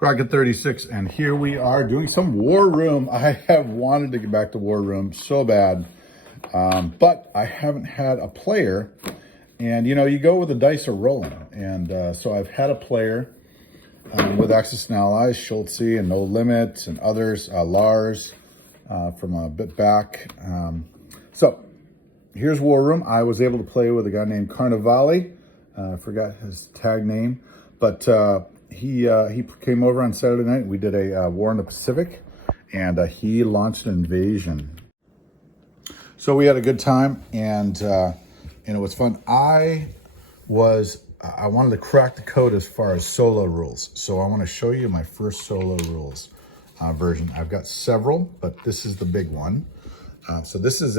Crockett 36, and here we are doing some War Room. I have wanted to get back to War Room so bad, but I haven't had a player. And you know, you go where the dice are rolling. And so I've had a player with Axis and Allies, Schultze and No Limit, and others, Lars from a bit back. So here's War Room. I was able to play with a guy named Carnivale. I forgot his tag name, but he came over on Saturday night. We did a War in the Pacific, and he launched an invasion. So we had a good time, and it was fun. I wanted to crack the code as far as solo rules. So I want to show you my first solo rules version. I've got several, but this is the big one. So this is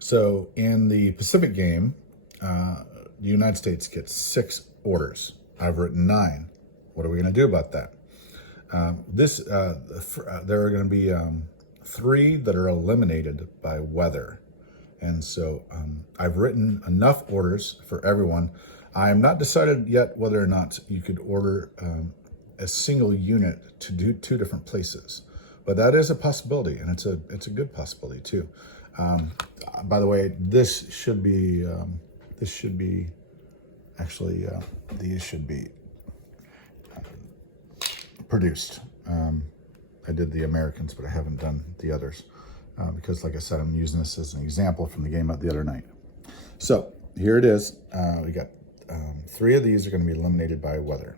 so in the Pacific game, the United States gets 6 orders. I've written 9. What are we going to do about that? There are going to be 3 that are eliminated by weather. And so I've written enough orders for everyone. I am not decided yet whether or not you could order a single unit to do 2 different places, but that is a possibility, and it's a good possibility too. By the way, these should be produced. I did the Americans, but I haven't done the others because, like I said, I'm using this as an example from the game the other night. So here it is. We got 3 of these are going to be eliminated by weather.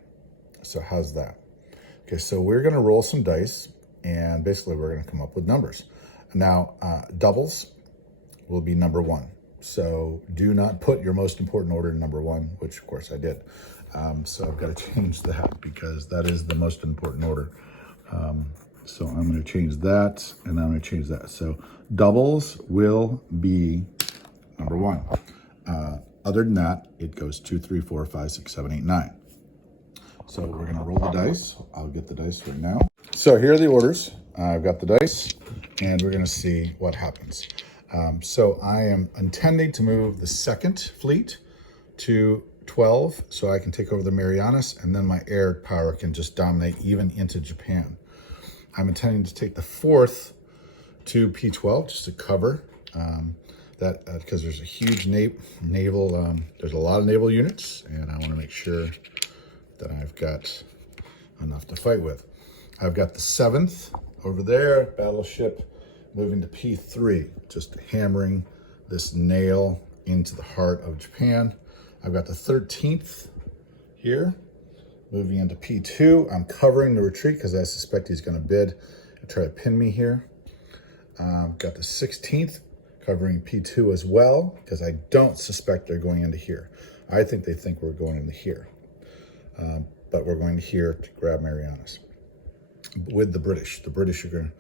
So how's that? Okay, so we're going to roll some dice, and basically we're going to come up with numbers. Now, doubles will be number 1. So do not put your most important order in number 1, which of course I did. So I've got to change that because that is the most important order. So I'm going to change that, and I'm going to change that. So doubles will be number 1. Other than that, it goes 2, 3, 4, 5, 6, 7, 8, 9. So we're going to roll the dice. I'll get the dice right now. So here are the orders. I've got the dice, and we're going to see what happens. So I am intending to move the 2nd fleet to 12 so I can take over the Marianas, and then my air power can just dominate even into Japan. I'm intending to take the 4th to P12 just to cover that because there's a huge naval, there's a lot of naval units, and I want to make sure that I've got enough to fight with. I've got the 7th over there, battleship, moving to P3, just hammering this nail into the heart of Japan. I've got the 13th here, moving into P2. I'm covering the retreat because I suspect he's going to bid and try to pin me here. Got the 16th covering P2 as well because I don't suspect they're going into here. I think they think we're going into here, but we're going here to grab Marianas with the British. The British are going to,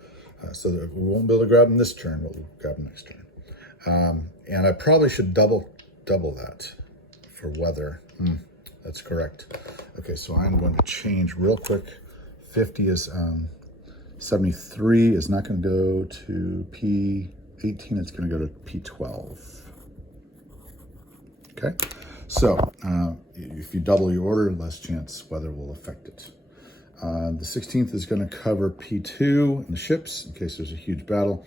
so that we won't be able to grab them this turn, but we'll grab them next turn. And I probably should double that for weather. That's correct. Okay, so I'm going to change real quick. 50 is 73 is not going to go to P18. It's going to go to P12. Okay, so if you double your order, less chance weather will affect it. The 16th is going to cover P2 and the ships in case there's a huge battle.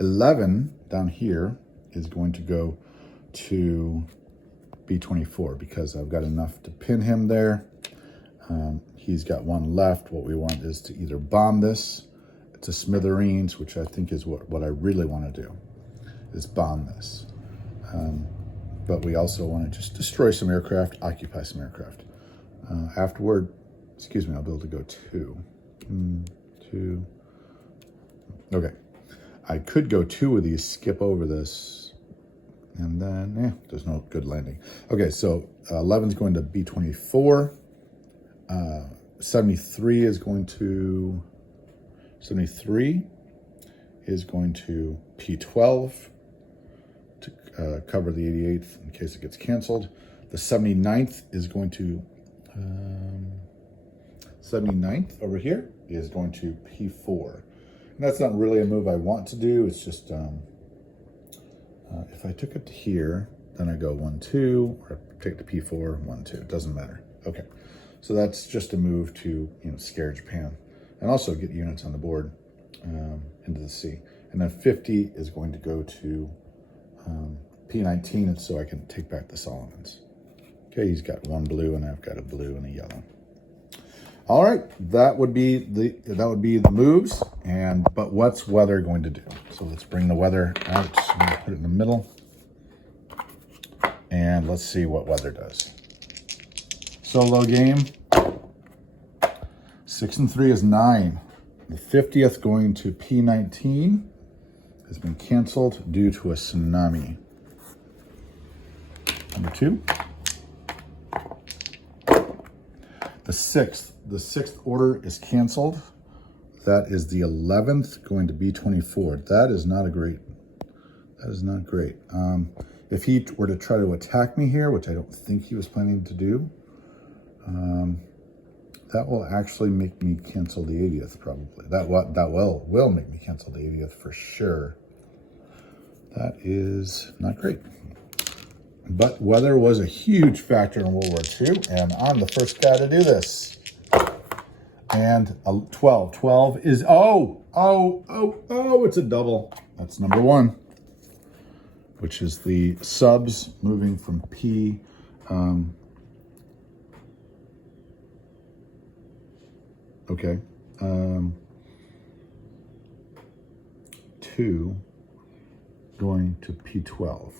11 down here is going to go to B24 because I've got enough to pin him there. He's got 1 left. What we want is to either bomb this to smithereens, which I think is what I really want to do, is bomb this. But we also want to just destroy some aircraft, occupy some aircraft. Afterward, excuse me, I'll be able to go 2. 2. Okay. I could go 2 of these, skip over this, and then, there's no good landing. Okay, so 11 is going to B24. 73 is going to P12 to cover the 88th in case it gets canceled. The 79th is going to 79th over here is going to P4. And that's not really a move I want to do. It's just if I took it to here, then I go 1, 2, or take the P4, 1, 2. It doesn't matter. Okay. So that's just a move to, scare Japan and also get units on the board into the sea. And then 50 is going to go to P19, and so I can take back the Solomons. Okay, he's got one blue, and I've got a blue and a yellow. All right, that would be the moves. But what's weather going to do? So let's bring the weather out. I'm going to put it in the middle, and let's see what weather does. Solo game. 6 and 3 is 9. The 50th going to P19 has been canceled due to a tsunami. Number 2. The 6th order is canceled. That is the 11th going to B24. That is not great. If he were to try to attack me here, which I don't think he was planning to do, that will actually make me cancel the 80th probably. That will make me cancel the 80th for sure. That is not great. But weather was a huge factor in World War II, and I'm the first guy to do this. And 12. 12 is, it's a double. That's number 1, which is the subs moving from P. Okay. 2 going to P12.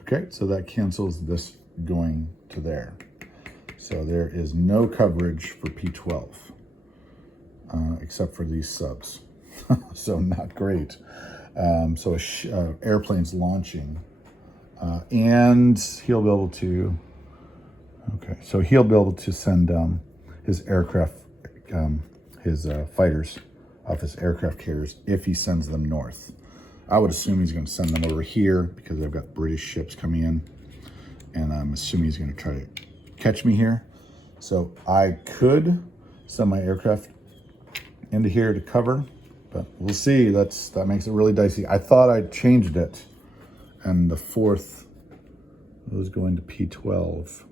Okay, so that cancels this going to there. So there is no coverage for P12, except for these subs. So not great. So airplane's launching, and he'll be able to, so he'll be able to send his aircraft, his fighters off his aircraft carriers if he sends them north. I would assume he's going to send them over here because I've got British ships coming in, and I'm assuming he's going to try to catch me here. So I could send my aircraft into here to cover, but we'll see. That makes it really dicey. I thought I changed it, and the 4th was going to P12,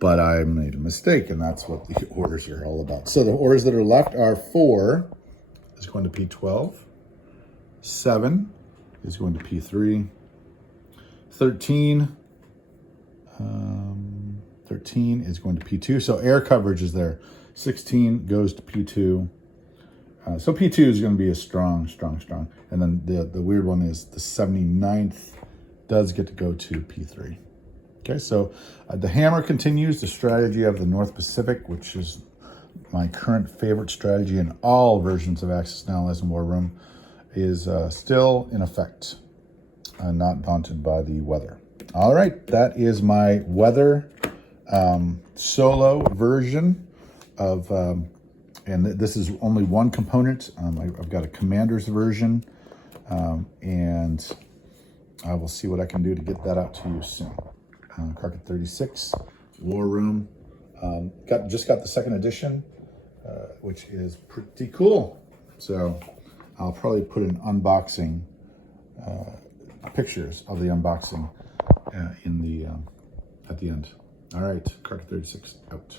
but I made a mistake, and that's what the orders are all about. So the orders that are left are 4 is going to P12. 7 is going to P3. 13 is going to P2. So air coverage is there. 16 goes to P2. So P2 is going to be a strong. And then the weird one is the 79th does get to go to P3. Okay, so the hammer continues, the strategy of the North Pacific, which is my current favorite strategy in all versions of Axis Now Allies in War Room, is still in effect, not daunted by the weather. All right, that is my weather solo version of, and this is only one component. I've got a commander's version, and I will see what I can do to get that out to you soon. Carpet 36, War Room. Just got the 2nd edition, which is pretty cool. So I'll probably put an unboxing, pictures of the unboxing at the end. All right, Carpet 36 out.